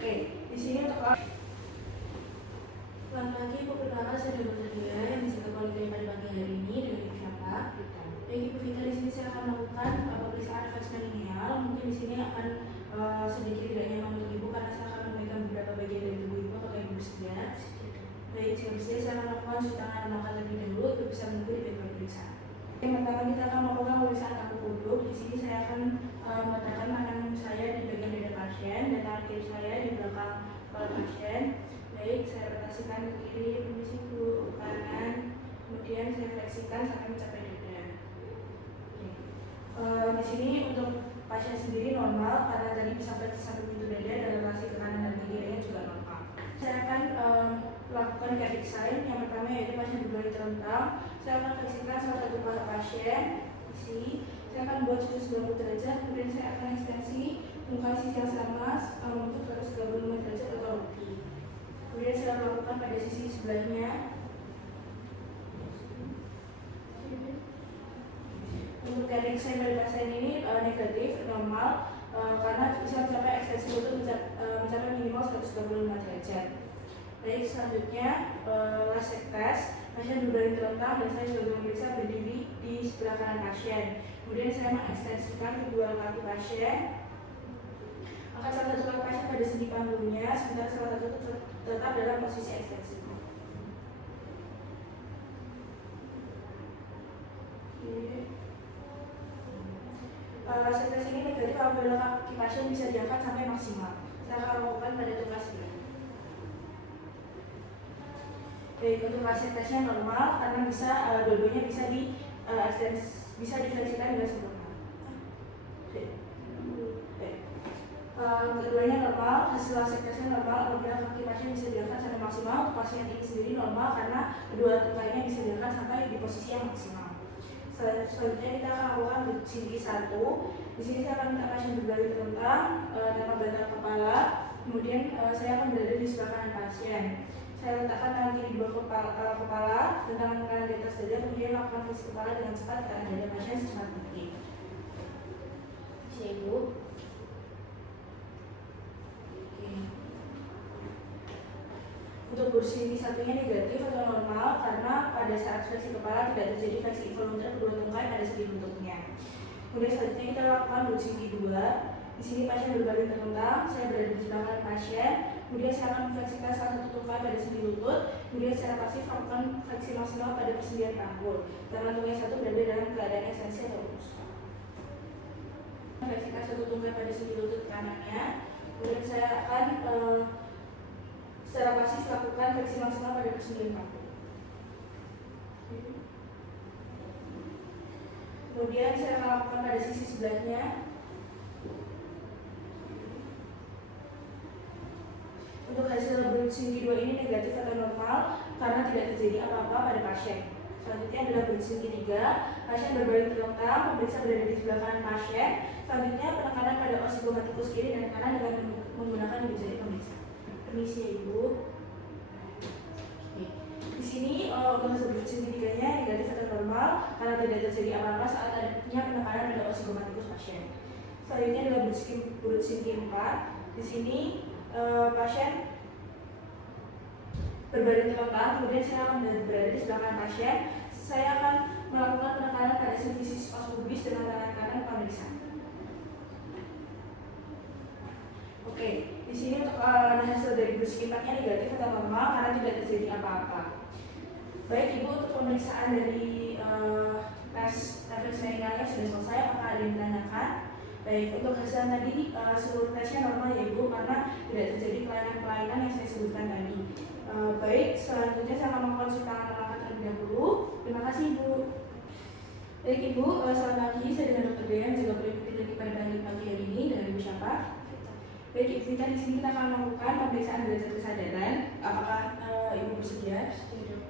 Oke, di sini untuk selamat pagi Ibu, perkenalkan saya Dr. Dia yang bisa kualifikasi pada pagi hari ini dengan Ibu siapa? Baik Ibu Vita, di sini saya akan melakukan pemeriksaan refleks menial. Mungkin di sini akan sedikit tidak nyaman untuk Ibu karena saya akan memberikan beberapa bagian dari tubuh Ibu. Apakah Ibu bersedia? Baik, jika bersedia saya akan melakukan cuci tangan dan makan terlebih dahulu. Ibu bisa menunggu di bawah pemeriksaan. Yang pertama kita akan melakukan pemeriksaan aku duduk. Di sini saya akan meletakkan tangan saya di bagian dada pasien dan tangan kiri saya di belakang kepala pasien. Baik, saya rotasikan ke kiri, permisi Bu, ke kanan, kemudian saya fleksikan sampai mencapai dada. Di sini untuk pasien sendiri normal karena tadi bisa fleksi sampai pintu dada dan rotasi ke kanan dan kirinya juga normal. Saya akan melakukan cardiac sign. Yang pertama yaitu pasien berbaring terlentang. Saya akan fleksikan salah satu paha pasien. Saya akan buat 90 derajat, kemudian saya akan ekstensi muka sisi yang sama untuk 135 derajat atau lebih. Kemudian saya lakukan pada sisi sebelahnya. Untuk cardiac sign pada pasien ini negatif, normal, karena bisa mencapai ekstensi lutut mencapai minimal 135 derajat. Baik, selanjutnya lasek test. Pasien berbaring terlentang dan saya juga memeriksa berdiri di sebelah kanan pasien. Kemudian saya mengekstensikan kedua kaki pasien. Angkat salah satu kaki pasien pada sendi panggungnya, sementara salah satu tetap dalam posisi ekstensi. Lasek tes ini negatif apabila kaki pasien bisa diangkat sampai maksimal. Saya akan lakukan pada tugas ini. Baik, untuk lasek tesnya normal karena bisa dua-duanya bisa difleksikan dengan sempurna. Keduanya normal, hasil lasek tesnya normal apabila kaki pasien bisa diangkat sampai maksimal. Pasien ini sendiri normal karena kedua tungkainya bisa diangkat sampai di posisi yang maksimal. Selanjutnya kita akan melakukan CT 1. Di sini saya akan minta pasien berbaring terlentang tanpa bantal kepala. Kemudian saya akan berada di sebelah kanan pasien. Saya letakkan tangan kiri di bawah kepala dan tangan kanan di atas dada. Kemudian lakukan fleksi kepala dengan cepat ke arah dada pasien secepat mungkin. Siap Ibu. Untuk bursi satunya negatif atau normal karena pada saat fleksi kepala tidak terjadi fleksi involunter kedua tungkai pada sendi lututnya. Kemudian selanjutnya kita lakukan bursi 2. Di sini pasien berbaring terlentang, saya berada di sebelah kanan pasien. Kemudian saya akan mengfleksikan salah satu tungkai pada sendi lutut. Kemudian secara pasif lakukan fleksi maksimal pada persendian panggul. Tangan tungkai satu berada dalam keadaan ekstensi atau lurus. Fleksikan satu tungkai pada sendi lutut kanannya. Kemudian saya akan secara pasif lakukan fleksi maksimal pada persendian panggul. Kemudian saya akan lakukan pada sisi sebelahnya. Untuk hasil bursi 2 ini negatif atau normal karena tidak terjadi apa-apa pada pasien. Selanjutnya adalah bursi 3. Pasien berbaring terlentang, pemeriksa berada di sebelah kanan pasien. Selanjutnya penekanan pada os zigomatikus kiri dan kanan dengan menggunakan jari pemeriksa. Permisi ya Ibu. Di sini untuk hasil bursi 3-nya negatif atau normal karena tidak terjadi apa-apa saat adanya penekanan pada os zigomatikus pasien. Selanjutnya adalah bursi 4. Di sini pasien berbaring terlentang, kemudian saya akan berada di sebelah kanan pasien. Saya akan melakukan penekanan pada sifisis os pubis dengan tangan kanan pemeriksa. Oke, di sini untuk hasil dari bursi 4-nya negatif atau normal karena tidak terjadi apa-apa. Baik Ibu, untuk pemeriksaan dari tes refleks menialnya sudah selesai. Apakah ada yang ditanyakan? Baik, untuk hasil tadi seluruh tesnya normal ya Ibu karena tidak terjadi kelainan-kelainan yang saya sebutkan tadi. Baik, selanjutnya saya akan melakukan cuci tangan dan makan terlebih dahulu. Terima kasih Ibu. Baik Ibu, selamat pagi. Saya dengan Dr. Dean juga berikuti lagi pada pagi hari ini dengan Ibu siapa? Baik Ibu Vita, di sini kita akan melakukan pemeriksaan derajat kesadaran. Apakah Ibu bersedia?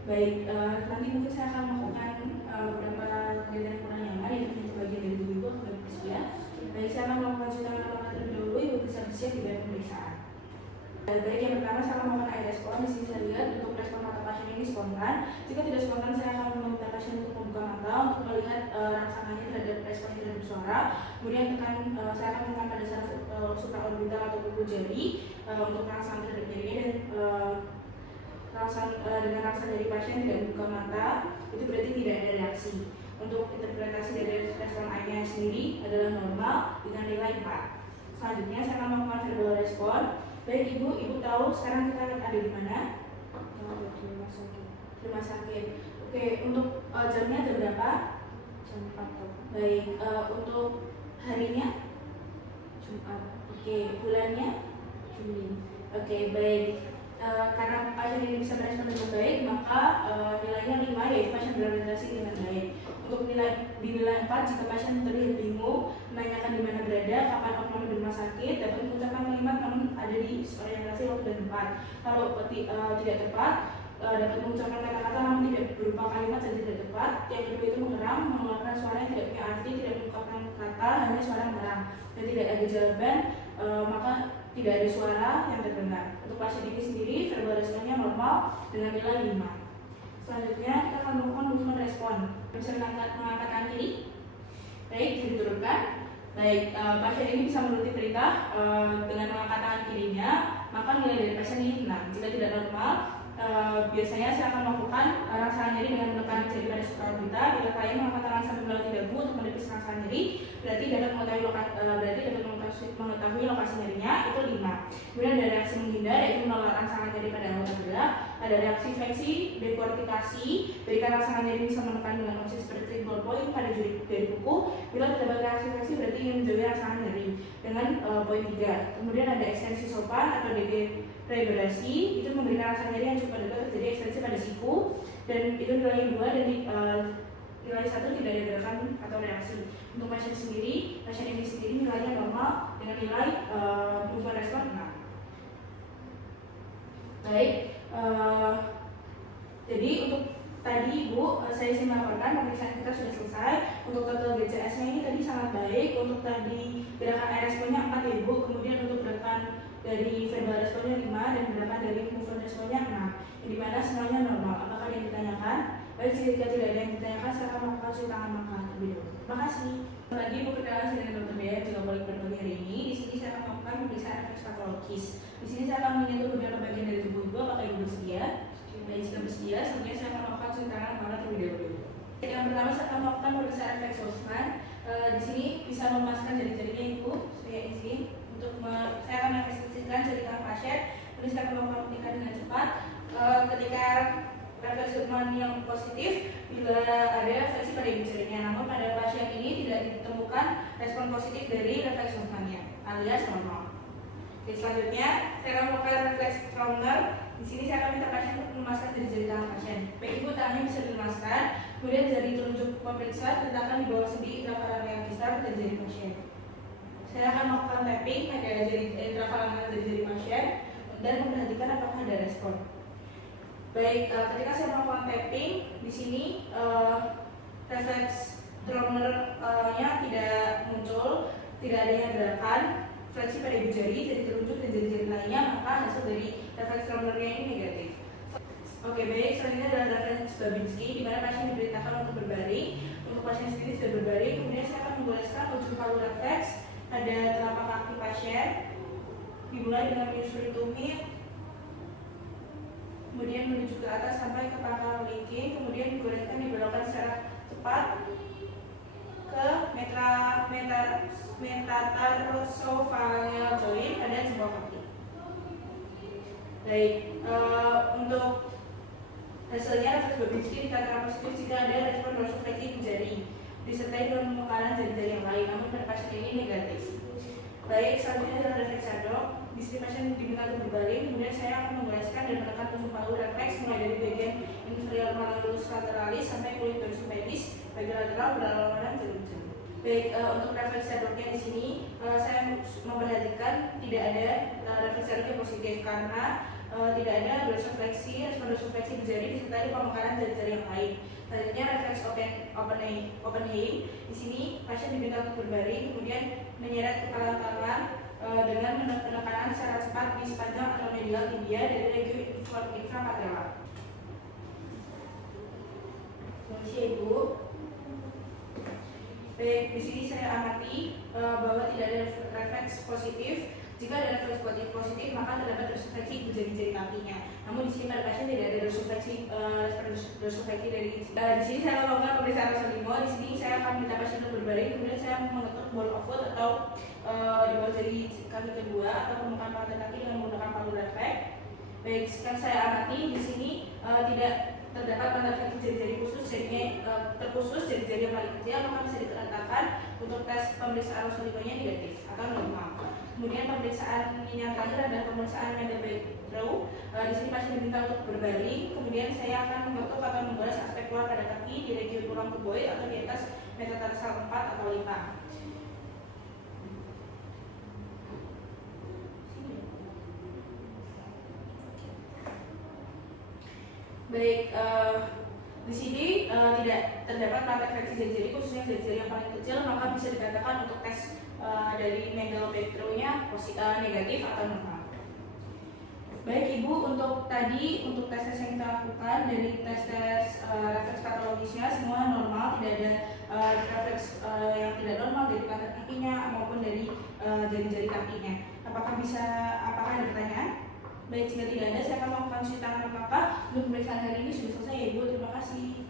Baik, nanti mungkin saya akan melakukan beberapa kegiatan kurang nyaman yaitu bagian dari tubuh Ibu. Apakah Ibu bersedia? Baik, saya akan melakukan cuci tangan dan makan terlebih dahulu. Ibu bisa bersiap di dalam pemeriksaan. Baik, yang pertama saya akan melakukan eye respon. Di sini saya lihat untuk respon mata pasien ini spontan. Jika tidak spontan, saya akan meminta pasien untuk membuka mata untuk melihat rangsanganya terhadap respon terhadap suara. Kemudian saya akan menekan pada saraf supraorbital bintang atau kuku jari untuk rangsangan terhadap jarinya, dan dengan rangsangan jari pasien tidak membuka mata, itu berarti tidak ada reaksi. Untuk interpretasi dari respon eye-nya sendiri adalah normal dengan nilai 4. Selanjutnya saya akan melakukan verbal respon. Baik ibu tahu sekarang kita ada di mana? Di rumah sakit. Rumah sakit. Oke, untuk jamnya jam berapa? Jam 4. Baik, untuk harinya? Jumat. Oke, bulannya? Juli. Oke, baik. Karena pasien ini bisa merespon dengan baik, maka nilainya 5, yaitu pasien berorientasi dengan baik. Untuk nilai 4, jika pasien terlihat bingung, menanyakan di mana berada, kapan oknum di rumah sakit, dapat mengucapkan kalimat namun ada di orientasi waktu dan tempat. Kalau tidak tepat, dapat mengucapkan kata-kata namun tidak berupa kalimat dan tidak tepat. Yang kedua itu mengeram, mengeluarkan suara yang tidak punya arti, tidak mengungkapkan kata, hanya suara mengeram dan tidak ada jawaban, maka tidak ada suara yang terdengar. Untuk pasien ini sendiri, verbal responnya normal dengan nilai 5. Selanjutnya kita akan melakukan movement respon. Bisa mengangkat tangan kiri. Baik, diturunkan. Baik, pasien ini bisa menuruti perintah dengan mengangkat tangan kirinya, maka nilai dari pasien ini 6. Jika tidak normal, biasanya saya akan melakukan rangsangan nyeri dengan menekan jari pada supraorbital. Bila klien mengangkat tangan sambil melewati dagu untuk menepis rangsangan nyeri, berarti dapat mengetahui lokasi nyerinya, itu 5. Kemudian ada reaksi menghindar, yaitu menolak rangsangan nyeri pada anggota gerak. Ada reaksi fleksi, dekortikasi, berikan rangsangan nyeri bisa menekan dengan opsi seperti ballpoint pada jari kuku. Bila terdapat reaksi fleksi, berarti ingin menjauhi rangsangan nyeri dengan poin 3. Kemudian ada ekstensi sopan atau defibrasi, itu memberikan rasa nyeri yang cukup dekat terjadi ekstensi pada siku, dan itu nilai 2, dan nilai 1 tidak ada gerakan atau reaksi. Untuk pasien ini sendiri nilainya normal dengan nilai movement respon 6. Baik, jadi untuk tadi Ibu, saya ingin melaporkan pemeriksaan kita sudah selesai. Untuk total GCS-nya ini tadi sangat baik. Untuk tadi gerakan air responnya 4 ya Ibu, kemudian untuk gerakan dari verbal responnya 5 dan gerakan dari movement responnya 6, yang dimana semuanya normal. Apakah ada yang ditanyakan? Baik, jika tidak ada yang ditanyakan, saya akan melakukan cuci tangan maka terlebih dahulu. Terima kasih. Lagi Ibu perkenalan saya dengan Dr. Dea juga boleh berbagi hari ini. Di sini saya akan melakukan pemeriksaan refleks patologis. Di sini saya akan menyentuh beberapa bagian dari tubuh Ibu. Apakah Ibu bersedia? Baik, jika bersedia, selanjutnya saya akan melakukan cuci tangan maka terlebih dahulu. Yang pertama saya akan melakukan pemeriksaan refleks Hoffman. Di sini bisa memasukkan jari-jarinya Ibu. Saya izin untuk saya akan mengekspresikan jari tangan pasien. Kemudian saya akan melakukan pernikahan dengan cepat. Ketika refleks Hoffman yang positif, bila ada fleksi pada ibu jarinya. Namun pada pasien ini tidak ditemukan respon positif dari refleks Hoffman-nya, alias normal. Oke, selanjutnya saya akan melakukan refleks Tromner. Di sini saya akan minta pasien untuk memasukkan jari-jari tangan pasien. Baik Ibu, tangannya bisa dilemaskan. Kemudian jari telunjuk pemeriksa diletakkan di bawah sendi intrafalangeal distal dan jari pasien. Saya akan melakukan tapping pada jari intrafalangeal dari jari pasien dan memperhatikan apakah ada respon. Baik, ketika saya melakukan tapping di sini refleks Tromner-nya tidak muncul, tidak adanya gerakan fleksi pada ibu jari telunjuk dan jari-jari lainnya, maka hasil dari refleks Tromner-nya ini negatif. Oke, baik, selanjutnya adalah refleks Babinski, di mana pasien diberitakan untuk berbaring. Untuk pasien sendiri sudah berbaring, kemudian saya akan menggoreskan ujung palu refleks pada telapak kaki pasien, dimulai dengan menyusuri tumit, kemudian menuju ke atas sampai ke pangkal kelingking, kemudian digoreskan dibelokkan secara cepat ke metatarsophalangeal joint pada jempol kaki. Baik, untuk hasilnya refleks Babinski dikatakan positif jika ada respon dorsifleksi ibu jari disertai dengan pemekaran jari-jari yang lain, namun pada pasien ini negatif. Baik, selanjutnya adalah refleks Haddock. Di sini pasien diminta untuk berbaring, kemudian saya akan menggoreskan dan menekan ujung palu refleks mulai dari bagian inferior malleolus lateralis sampai kulit dorsum pedis, bagian lateral berlawanan jarum-jarum. Baik, untuk refleks Haddocknya di sini saya memperhatikan tidak ada refleks Haddock yang positif karena tidak ada dorsifleksi, respon dorsifleksi di jari disertai pemekaran jari-jari yang lain. Selanjutnya refleks Oppenheim. Di sini pasien diminta untuk berbaring, kemudian menyeret kepala tangan dengan penekanan secara cepat di sepanjang anteromedial tibia dari regio infrapatellar. Permisi Ibu. Baik, di sini saya amati bahwa tidak ada refleks positif Jika ada refleks positif, maka terdapat dorsifleksi di jari-jari kakinya. Namun di sini pada pasien tidak ada dorsifleksi dari di sini saya melakukan pemeriksaan rasa limo. Di sini saya akan minta pasien untuk berbaring, kemudian saya mengetuk ball of foot atau di bawah jari kaki kedua atau permukaan pantat kaki dengan menggunakan palu refleks. Baik, sekarang saya amati di sini tidak terdapat tanda jari-jari khusus, jadinya terkhusus jari-jari yang paling kecil, maka bisa dikatakan untuk tes pemeriksaan rasa limonya negatif atau normal. Kemudian pemeriksaan yang terakhir adalah pemeriksaan Mendel-Beck Throw. Di sini pasien diminta untuk berbaring, kemudian saya akan mengetuk atau menggoles aspek luar pada kaki di region tulang kuboid atau di atas metatarsal 4 atau 5. Baik, di sini tidak terdapat refleksi jari-jari khususnya jari-jari yang paling kecil, maka bisa dikatakan untuk tes dari Mendel-Beck Throw-nya negatif atau normal. Baik Ibu, untuk tes-tes yang kita lakukan dari tes-tes refleks patologisnya semua normal, tidak ada refleks yang tidak normal dari pantat kakinya maupun dari jari-jari kakinya. Apakah ada pertanyaan? Baik, jika tidak ada, saya akan melakukan cuci tangan apakah untuk pemeriksaan hari ini sudah selesai ya Ibu. Terima kasih.